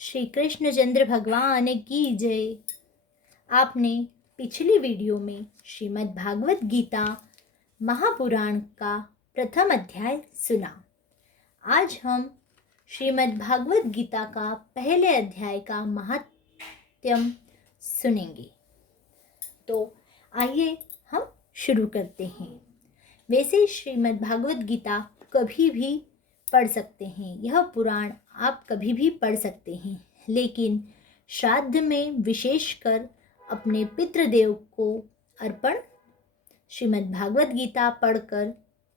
श्री कृष्णचंद्र भगवान की जय। आपने पिछली वीडियो में श्रीमद् भागवत गीता महापुराण का प्रथम अध्याय सुना। आज हम श्रीमद् भागवत गीता का पहले अध्याय का महात्म्य सुनेंगे। तो आइए हम शुरू करते हैं। वैसे श्रीमद् भागवत गीता कभी भी पढ़ सकते हैं, यह पुराण आप कभी भी पढ़ सकते हैं, लेकिन श्राद्ध में विशेषकर अपने पितृदेव को अर्पण श्रीमद् भागवत गीता पढ़कर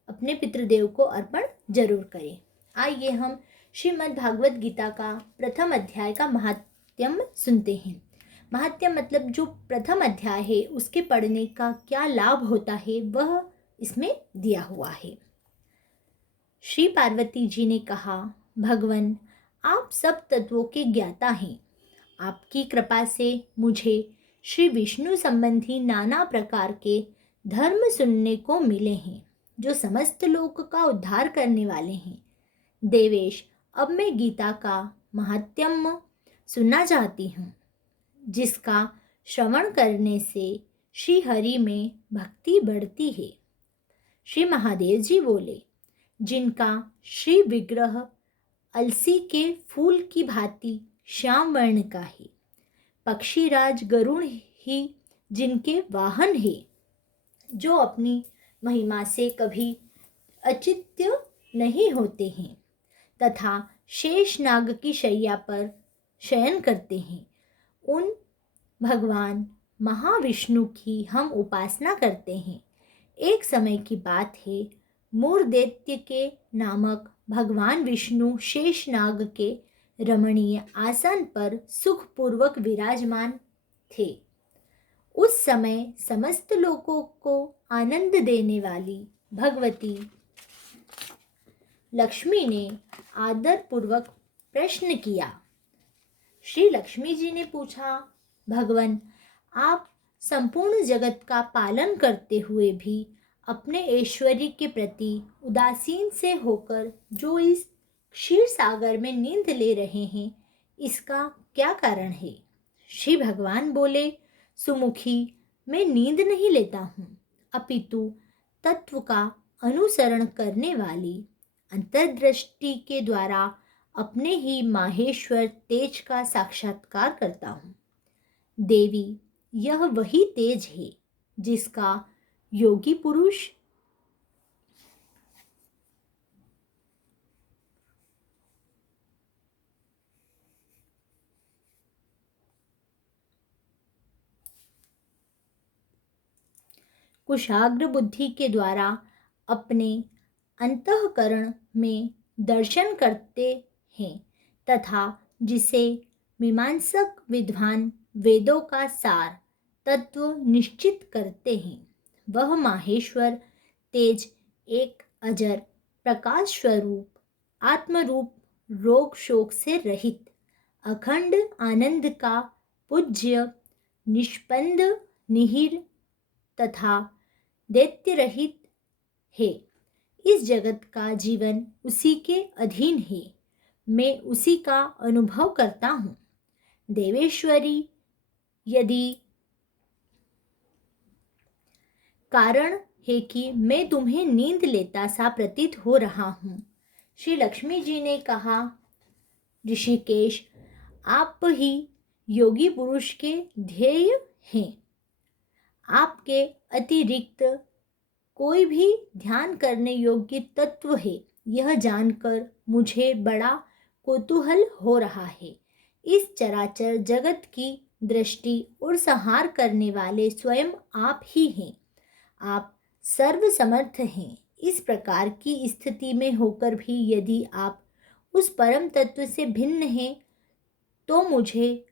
अपने पितृदेव को अर्पण जरूर करें। आइए हम श्रीमद् भागवत गीता का प्रथम अध्याय का महात्म्य सुनते हैं। महात्म्य मतलब जो प्रथम अध्याय है उसके पढ़ने का क्या लाभ होता है वह इसमें दिया हुआ है। श्री पार्वती जी ने कहा, भगवन आप सब तत्वों के ज्ञाता हैं। आपकी कृपा से मुझे श्री विष्णु संबंधी नाना प्रकार के धर्म सुनने को मिले हैं जो समस्त लोक का उद्धार करने वाले हैं। देवेश, अब मैं गीता का महात्म्य सुनना चाहती हूँ, जिसका श्रवण करने से श्री हरि में भक्ति बढ़ती है। श्री महादेव जी बोले, जिनका श्री विग्रह अलसी के फूल की भांति श्याम वर्ण का है, पक्षीराज गरुड़ ही जिनके वाहन है, जो अपनी महिमा से कभी अचित्य नहीं होते हैं तथा शेष नाग की शैया पर शयन करते हैं, उन भगवान महाविष्णु की हम उपासना करते हैं। एक समय की बात है, मूर्दैत्य के नामक भगवान विष्णु शेषनाग के रमणीय आसन पर सुखपूर्वक विराजमान थे। उस समय समस्त लोगों को आनंद देने वाली भगवती लक्ष्मी ने आदरपूर्वक प्रश्न किया। श्री लक्ष्मी जी ने पूछा, भगवन आप संपूर्ण जगत का पालन करते हुए भी अपने ऐश्वर्य के प्रति उदासीन से होकर जो इस क्षीर सागर में नींद ले रहे हैं, इसका क्या कारण है? श्री भगवान बोले, सुमुखी, मैं नींद नहीं लेता हूँ, अपितु तत्व का अनुसरण करने वाली अंतर्दृष्टि के द्वारा अपने ही माहेश्वर तेज का साक्षात्कार करता हूँ। देवी, यह वही तेज है जिसका योगी पुरुष कुशाग्र बुद्धि के द्वारा अपने अंतःकरण में दर्शन करते हैं तथा जिसे मीमांसक विद्वान वेदों का सार तत्व निश्चित करते हैं, वह माहेश्वर तेज एक अजर प्रकाश स्वरूप आत्मरूप रोग शोक से रहित अखंड आनंद का पूज्य निष्पन्द निहिर तथा दैत्य रहित है। इस जगत का जीवन उसी के अधीन है, मैं उसी का अनुभव करता हूँ। देवेश्वरी, यदि कारण है कि मैं तुम्हें नींद लेता सा प्रतीत हो रहा हूँ। श्री लक्ष्मी जी ने कहा, ऋषिकेश, आप ही योगी पुरुष के ध्येय हैं। आपके अतिरिक्त कोई भी ध्यान करने योग्य तत्व है, यह जानकर मुझे बड़ा कौतूहल हो रहा है। इस चराचर जगत की दृष्टि और संहार करने वाले स्वयं आप ही हैं। आप सर्वसमर्थ हैं। इस प्रकार की स्थिति में होकर भी यदि आप उस परम तत्व से भिन्न हैं तो मुझे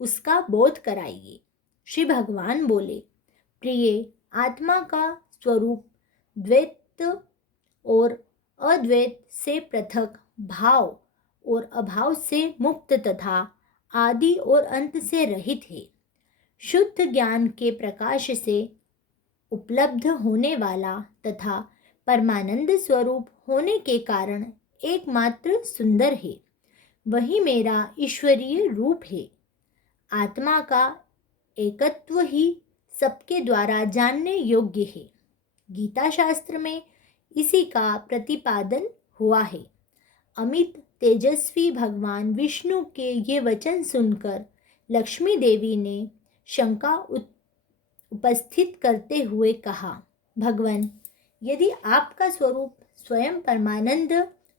उसका बोध कराइए। श्री भगवान बोले, प्रिय, आत्मा का स्वरूप द्वैत और अद्वैत से पृथक, भाव और अभाव से मुक्त तथा आदि और अंत से रहित है। शुद्ध ज्ञान के प्रकाश से उपलब्ध होने वाला तथा परमानंद स्वरूप होने के कारण एकमात्र सुंदर है। वही मेरा ईश्वरीय रूप है। आत्मा का एकत्व ही सबके द्वारा जानने योग्य है। गीता शास्त्र में इसी का प्रतिपादन हुआ है। अमित तेजस्वी भगवान विष्णु के ये वचन सुनकर लक्ष्मी देवी ने शंका उपस्थित करते हुए कहा, भगवान, यदि आपका स्वरूप स्वयं परमानंद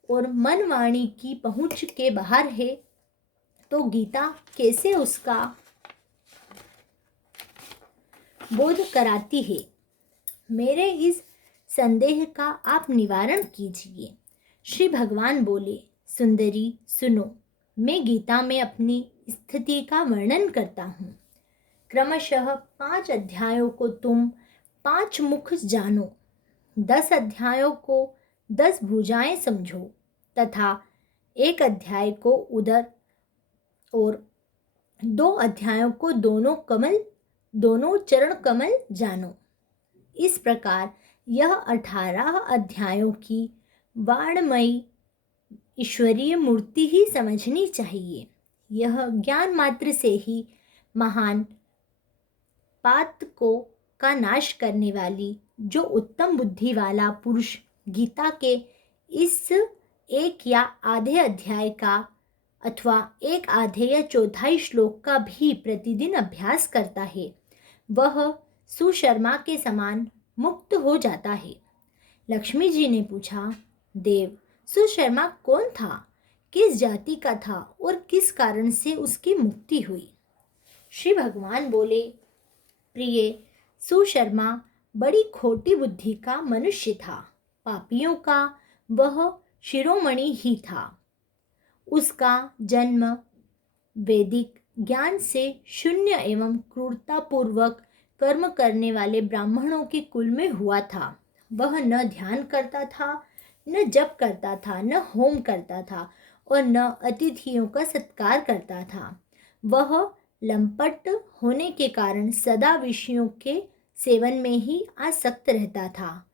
और मन वाणी की पहुंच के बाहर है तो गीता कैसे उसका बोध कराती है? मेरे इस संदेह का आप निवारण कीजिए। श्री भगवान बोले, सुंदरी सुनो, मैं गीता में अपनी स्थिति का वर्णन करता हूँ। क्रमशः 5 अध्यायों को तुम 5 मुख जानो, 10 अध्यायों को 10 भुजाएं समझो तथा 1 अध्याय को उदर और 2 अध्यायों को दोनों चरण कमल जानो। इस प्रकार यह 18 अध्यायों की वाणमयी ईश्वरीय मूर्ति ही समझनी चाहिए। यह ज्ञान मात्र से ही महान पातकों का नाश करने वाली जो उत्तम बुद्धि वाला पुरुष गीता के इस 1 या आधे अध्याय का अथवा 1 आधे या चौथाई श्लोक का भी प्रतिदिन अभ्यास करता है, वह सुशर्मा के समान मुक्त हो जाता है। लक्ष्मी जी ने पूछा, देव, सुशर्मा कौन था, किस जाति का था और किस कारण से उसकी मुक्ति हुई? श्री भगवान बोले, प्रिय, सुशर्मा बड़ी खोटी बुद्धि का मनुष्य था। पापियों का वह शिरोमणि ही था। उसका जन्म वैदिक ज्ञान से शून्य एवं क्रूरतापूर्वक कर्म करने वाले ब्राह्मणों के कुल में हुआ था। वह न ध्यान करता था, न जप करता था, न होम करता था और न अतिथियों का सत्कार करता था। वह लंपट होने के कारण सदा विषयों के सेवन में ही आसक्त रहता था।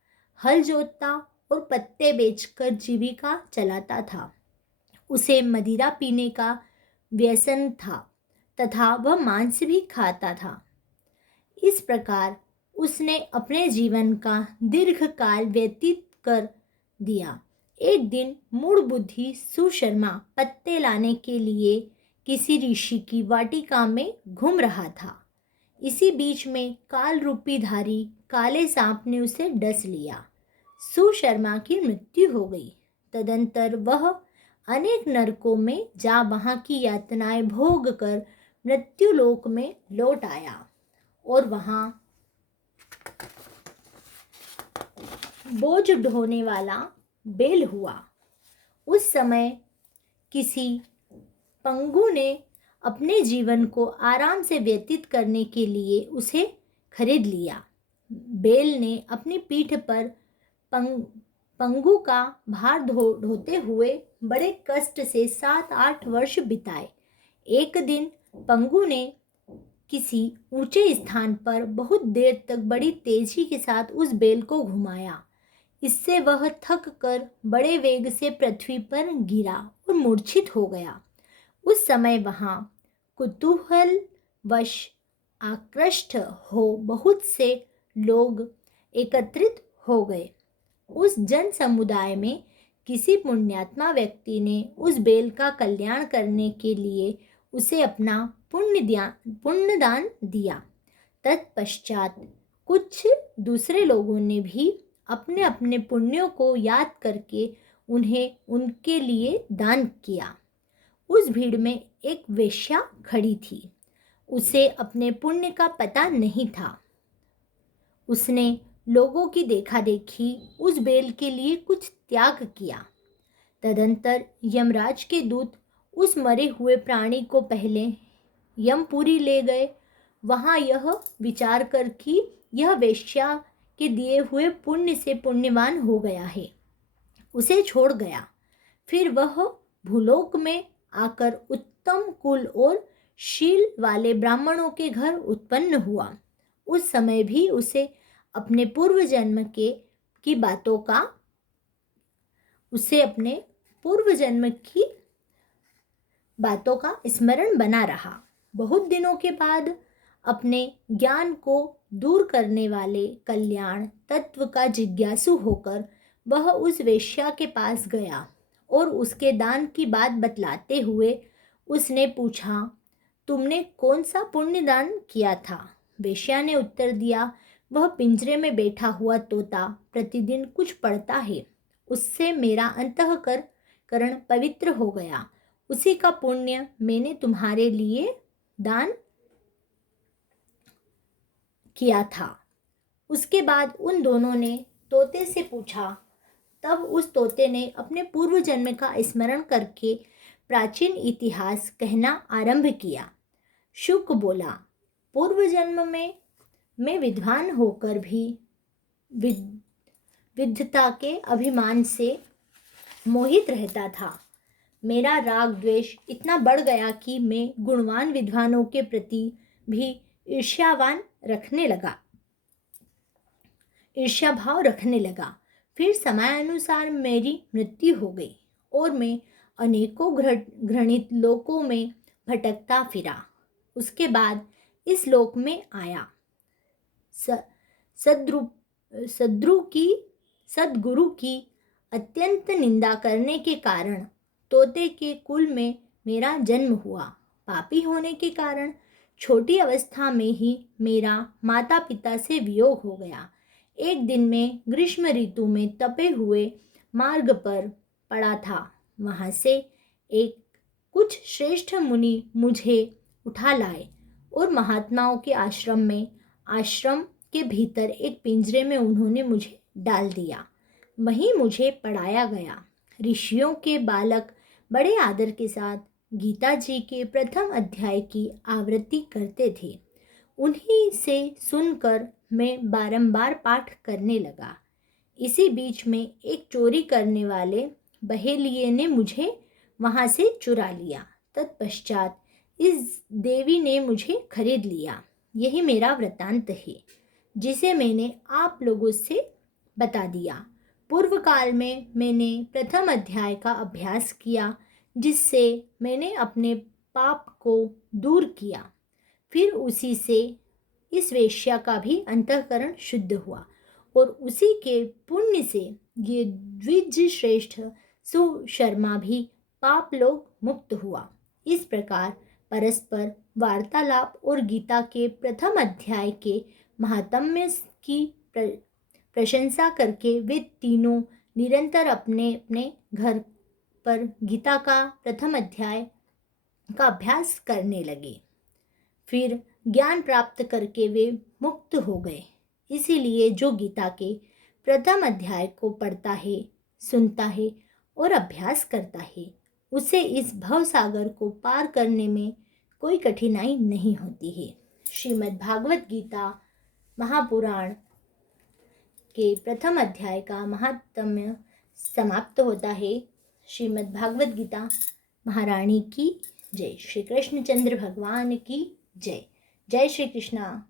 हल जोतता और पत्ते बेचकर जीविका चलाता था। उसे मदिरा पीने का व्यसन था तथा वह मांस भी खाता था। इस प्रकार उसने अपने जीवन का दीर्घकाल व्यतीत कर दिया। एक दिन मूढ़ बुद्धि सुशर्मा पत्ते लाने के लिए किसी ऋषि की वाटिका में घूम रहा था। इसी बीच में काल रूपी धारी काले सांप ने उसे डस लिया। सुशर्मा की मृत्यु हो गई। तदंतर वह अनेक नरकों में जा वहाँ की यातनाएं भोग कर मृत्युलोक में लौट आया और वहाँ बोझ ढोने वाला बैल हुआ। उस समय किसी पंगु ने अपने जीवन को आराम से व्यतीत करने के लिए उसे खरीद लिया। बैल ने अपनी पीठ पर पंगु का भार ढोते हुए बड़े कष्ट से 7-8 वर्ष बिताए। एक दिन पंगु ने किसी ऊंचे स्थान पर बहुत देर तक बड़ी तेजी के साथ उस बैल को घुमाया। इससे वह थक कर बड़े वेग से पृथ्वी पर गिरा और मूर्छित हो गया। उस समय वहाँ कुतूहलवश आकृष्ट हो बहुत से लोग एकत्रित हो गए। उस जन समुदाय में किसी पुण्यात्मा व्यक्ति ने उस बैल का कल्याण करने के लिए उसे अपना पुण्यदान दिया। तत्पश्चात कुछ दूसरे लोगों ने भी अपने अपने पुण्यों को याद करके उन्हें उनके लिए दान किया। उस भीड़ में एक वेश्या खड़ी थी। उसे अपने पुण्य का पता नहीं था। उसने लोगों की देखा देखी उस बैल के लिए कुछ त्याग किया। तदंतर यमराज के दूत उस मरे हुए प्राणी को पहले यमपुरी ले गए। वहाँ यह विचार कर कि यह वेश्या के दिए हुए पुण्य से पुण्यवान हो गया है, उसे छोड़ गया। फिर वह भूलोक में आकर उत्तम कुल और शील वाले ब्राह्मणों के घर उत्पन्न हुआ। उस समय भी उसे अपने पूर्व जन्म की बातों का बातों का स्मरण बना रहा। बहुत दिनों के बाद अपने ज्ञान को दूर करने वाले कल्याण तत्व का जिज्ञासु होकर वह उस वेश्या के पास गया और उसके दान की बात बतलाते हुए उसने पूछा, तुमने कौन सा पुण्य दान किया था? वेश्या ने उत्तर दिया, वह पिंजरे में बैठा हुआ तोता प्रतिदिन कुछ पढ़ता है, उससे मेरा अंतःकरण पवित्र हो गया। उसी का पुण्य मैंने तुम्हारे लिए दान किया था। उसके बाद उन दोनों ने तोते से पूछा। तब उस तोते ने अपने पूर्व जन्म का स्मरण करके प्राचीन इतिहास कहना आरंभ किया। शुक बोला, पूर्व जन्म में मैं विद्वान होकर भी विद्वता के अभिमान से मोहित रहता था। मेरा राग द्वेष इतना बढ़ गया कि मैं गुणवान विद्वानों के प्रति भी ईर्ष्या भाव रखने लगा। फिर समयानुसार मेरी मृत्यु हो गई और मैं अनेकों घृणित लोकों में भटकता फिरा। उसके बाद इस लोक में आया। सद्गुरु की अत्यंत निंदा करने के कारण तोते के कुल में मेरा जन्म हुआ। पापी होने के कारण छोटी अवस्था में ही मेरा माता पिता से वियोग हो गया। एक दिन मैं ग्रीष्म ऋतु में तपे हुए मार्ग पर पड़ा था। वहाँ से एक कुछ श्रेष्ठ मुनि मुझे उठा लाए और महात्माओं के आश्रम के भीतर एक पिंजरे में उन्होंने मुझे डाल दिया। वहीं मुझे पढ़ाया गया। ऋषियों के बालक बड़े आदर के साथ गीता जी के प्रथम अध्याय की आवृत्ति करते थे। उन्हीं से सुनकर मैं बारंबार पाठ करने लगा। इसी बीच में एक चोरी करने वाले बहेलिये ने मुझे वहाँ से चुरा लिया। तत्पश्चात इस देवी ने मुझे खरीद लिया। यही मेरा वृत्तांत है, जिसे मैंने आप लोगों से बता दिया। पूर्व काल में मैंने प्रथम अध्याय का अभ्यास किया, जिससे मैंने अपने पाप को दूर किया। फिर उसी से इस वेश्या का भी अंतःकरण शुद्ध हुआ और उसी के पुण्य से ये द्विज श्रेष्ठ सुशर्मा भी पाप लोग मुक्त हुआ। इस प्रकार परस्पर वार्तालाप और गीता के प्रथम अध्याय के महात्म्य की प्रशंसा करके वे तीनों निरंतर अपने अपने घर पर गीता का प्रथम अध्याय का अभ्यास करने लगे। फिर ज्ञान प्राप्त करके वे मुक्त हो गए। इसीलिए जो गीता के प्रथम अध्याय को पढ़ता है, सुनता है और अभ्यास करता है, उसे इस भवसागर को पार करने में कोई कठिनाई नहीं होती है। श्रीमद् भागवत गीता महापुराण के प्रथम अध्याय का महात्म्य समाप्त होता है। श्रीमद् भागवत गीता महारानी की जय। श्री कृष्णचंद्र भगवान की जय। जय श्री कृष्णा।